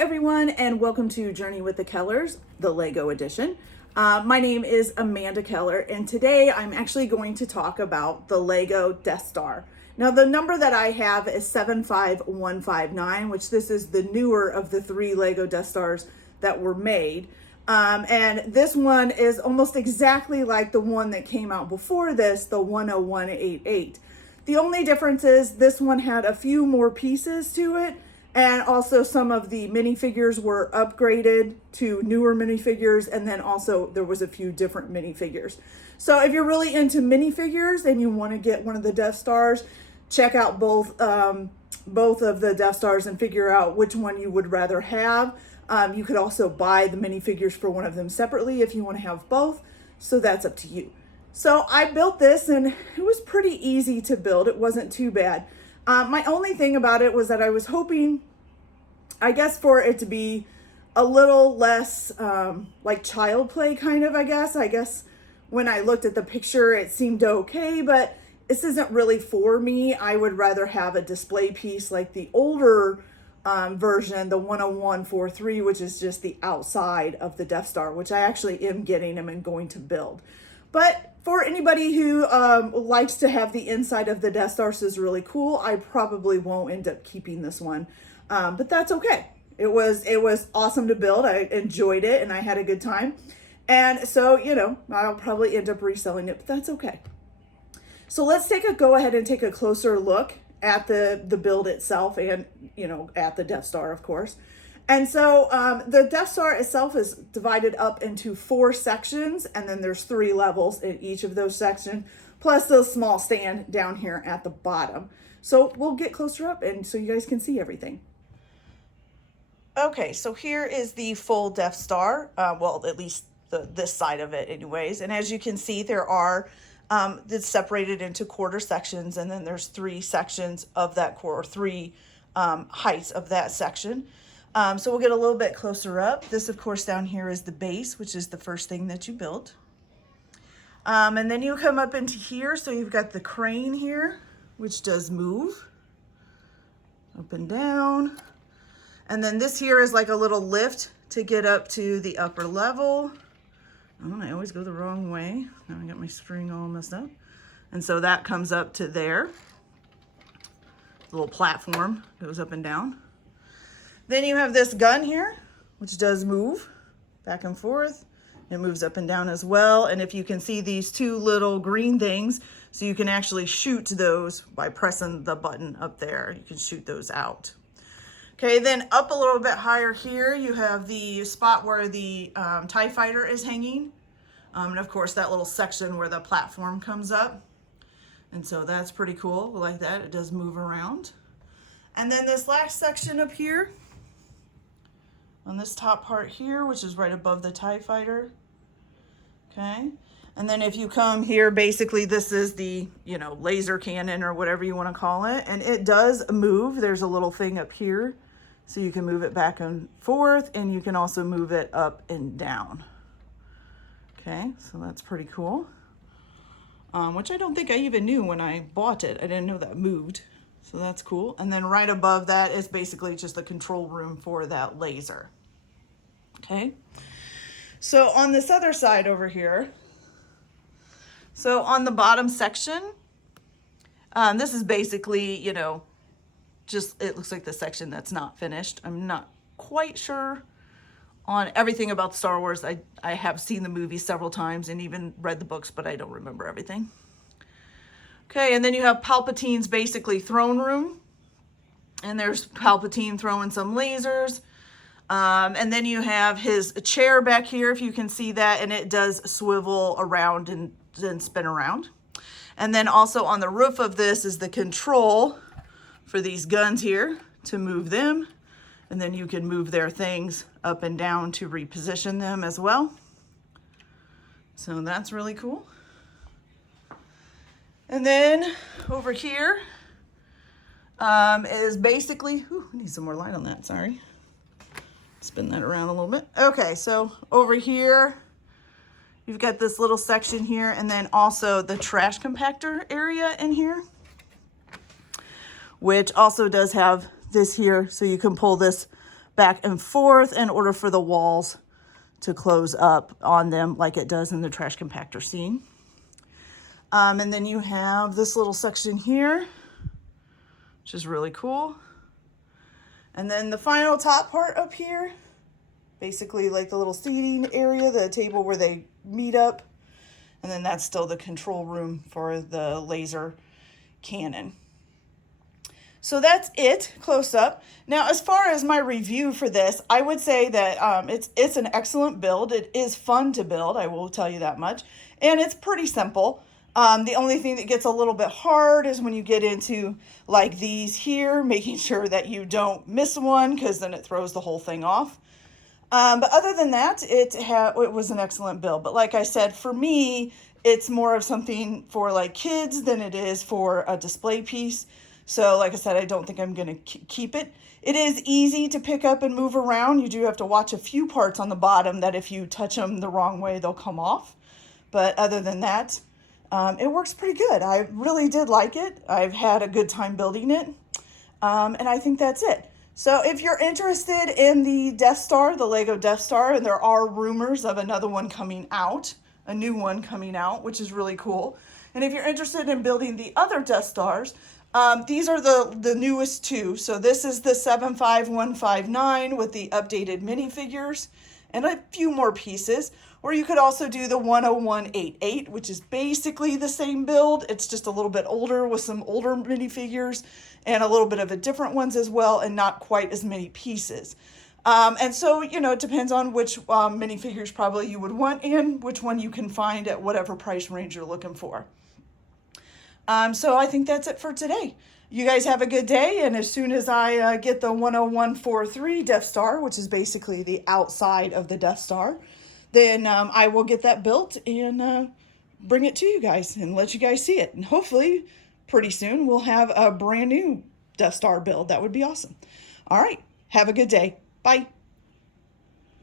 everyone, and welcome to Journey with the Kellers, the Lego edition. My name is Amanda Keller, and today I'm actually going to talk about the Lego Death Star. Now, the number that I have is 75159, which this is the newer of the three Lego Death Stars that were made. And this one is almost exactly like the one that came out before this, the 10188. The only difference is this one had a few more pieces to it, and also some of the minifigures were upgraded to newer minifigures, and then also there was a few different minifigures. So if you're really into minifigures and you want to get one of the Death Stars, check out both of the Death Stars and figure out which one you would rather have. You could also buy the minifigures for one of them separately if you want to have both, so that's up to you. So I built this, and it was pretty easy to build. It wasn't too bad. My only thing about it was that I was hoping, I guess, for it to be a little less like child play kind of, I guess when I looked at the picture, it seemed okay, but this isn't really for me. I would rather have a display piece like the older version, the 10143, which is just the outside of the Death Star, which I actually am getting them and going to build. But for anybody who likes to have the inside of the Death Star, so is really cool, I probably won't end up keeping this one, but that's okay. It was awesome to build. I enjoyed it and I had a good time, and so I'll probably end up reselling it, but that's okay. So let's go ahead and take a closer look at the build itself, and at the Death Star, of course. And so the Death Star itself is divided up into 4 sections, and then there's 3 levels in each of those sections, plus the small stand down here at the bottom. So we'll get closer up and so you guys can see everything. Okay, so here is the full Death Star, well, at least this side of it anyways. And as you can see, there are, it's separated into quarter sections, and then there's 3 sections of that quarter, 3 heights of that section. So we'll get a little bit closer up. This, of course, down here is the base, which is the first thing that you build. And then you come up into here. So you've got the crane here, which does move up and down. And then this here is like a little lift to get up to the upper level. Oh, I always go the wrong way. Now I got my string all messed up. And so that comes up to there. The little platform goes up and down. Then you have this gun here, which does move back and forth. It moves up and down as well. And if you can see these 2 little green things, so you can actually shoot those by pressing the button up there. You can shoot those out. Okay, then up a little bit higher here, you have the spot where the TIE fighter is hanging. And of course, that little section where the platform comes up. And so that's pretty cool, like that. It does move around. And then this last section up here, on this top part here, which is right above the TIE fighter. Okay, and then if you come here, basically this is the laser cannon or whatever you want to call it, and it does move. There's a little thing up here, so you can move it back and forth, and you can also move it up and down. Okay, so that's pretty cool, which I don't think I even knew when I bought it. I didn't know that moved. So that's cool. And then right above that is basically just the control room for that laser. Okay. So on this other side over here, so on the bottom section, this is basically, just, it looks like the section that's not finished. I'm not quite sure on everything about Star Wars. I have seen the movie several times and even read the books, but I don't remember everything. Okay, and then you have Palpatine's basically throne room, and there's Palpatine throwing some lasers, and then you have his chair back here, if you can see that, and it does swivel around and spin around. And then also on the roof of this is the control for these guns here to move them, and then you can move their things up and down to reposition them as well. So that's really cool. And then over here is basically, I need some more light on that, sorry. Spin that around a little bit. Okay, so over here, you've got this little section here, and then also the trash compactor area in here, which also does have this here, so you can pull this back and forth in order for the walls to close up on them like it does in the trash compactor scene. And then you have this little section here, which is really cool. And then the final top part up here, basically like the little seating area, the table where they meet up. And then that's still the control room for the laser cannon. So that's it, close up. Now, as far as my review for this, I would say that it's an excellent build. It is fun to build, I will tell you that much. And it's pretty simple. The only thing that gets a little bit hard is when you get into like these here, making sure that you don't miss one, because then it throws the whole thing off. But other than that, it was an excellent build. But like I said, for me, it's more of something for like kids than it is for a display piece. So like I said, I don't think I'm going to keep it. It is easy to pick up and move around. You do have to watch a few parts on the bottom that if you touch them the wrong way, they'll come off. But other than that, it works pretty good. I really did like it. I've had a good time building it. And I think that's it. So if you're interested in the Death Star, the Lego Death Star, and there are rumors of another one coming out, a new one coming out, which is really cool. And if you're interested in building the other Death Stars, these are the newest two. So this is the 75159 with the updated minifigures and a few more pieces. Or you could also do the 10188, which is basically the same build. It's just a little bit older with some older minifigures and a little bit of the different ones as well, and not quite as many pieces. And so, you know, it depends on which minifigures probably you would want and which one you can find at whatever price range you're looking for. So I think that's it for today. You guys have a good day, and as soon as I get the 10143 Death Star, which is basically the outside of the Death Star, then I will get that built and bring it to you guys and let you guys see it. And hopefully pretty soon we'll have a brand new Death Star build. That would be awesome. All right. Have a good day. Bye.